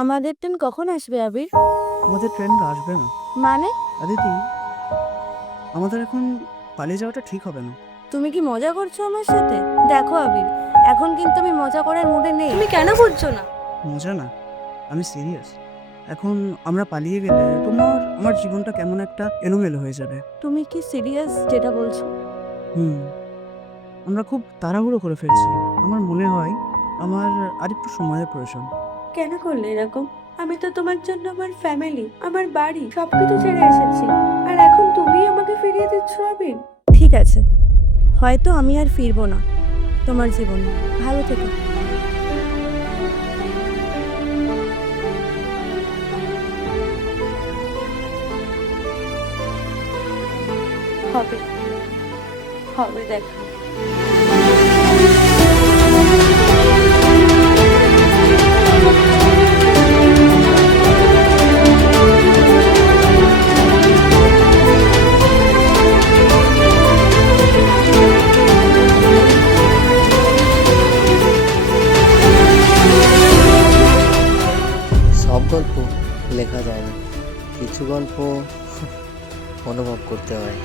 আমাদের ট্রেন কখন আসবে আবির? আমাদের ট্রেন আসবে না। মানে? আদিতি, আমাদের এখন পালিয়ে যাওয়াটা ঠিক হবে না। তুমি কি মজা করছো আমার সাথে? দেখো আবির, এখন কিন্তু আমি মজা করার মুডে নেই। তুমি কেন বুঝছো না? মজা না, আমি সিরিয়াস। এখন আমরা পালিয়ে গেলে তোমার আমার জীবনটা কেমন একটা এলোমেলো হয়ে যাবে। তুমি কি সিরিয়াস যেটা বলছো? হুম, আমরা খুব তাড়াহুড়ো করে ফেলছি। আমার মনে হয় আমার আরেকটু সময়ের প্রয়োজন। কেন করলে এরকম? আমি তো তোমার জন্য আমার ফ্যামিলি, আমার বাড়ি সবকিছু ছেড়ে এসেছি, আর এখন তুমি আমাকে ফিরিয়ে দিচ্ছ আবির? ঠিক আছে, হয়তো আমি আর ফিরবো না তোমার জীবনে। ভালো থেকো। হবে, হবে দেখা। সব গল্প লেখা যায় না, কিছু গল্প অনুভব করতে হয়।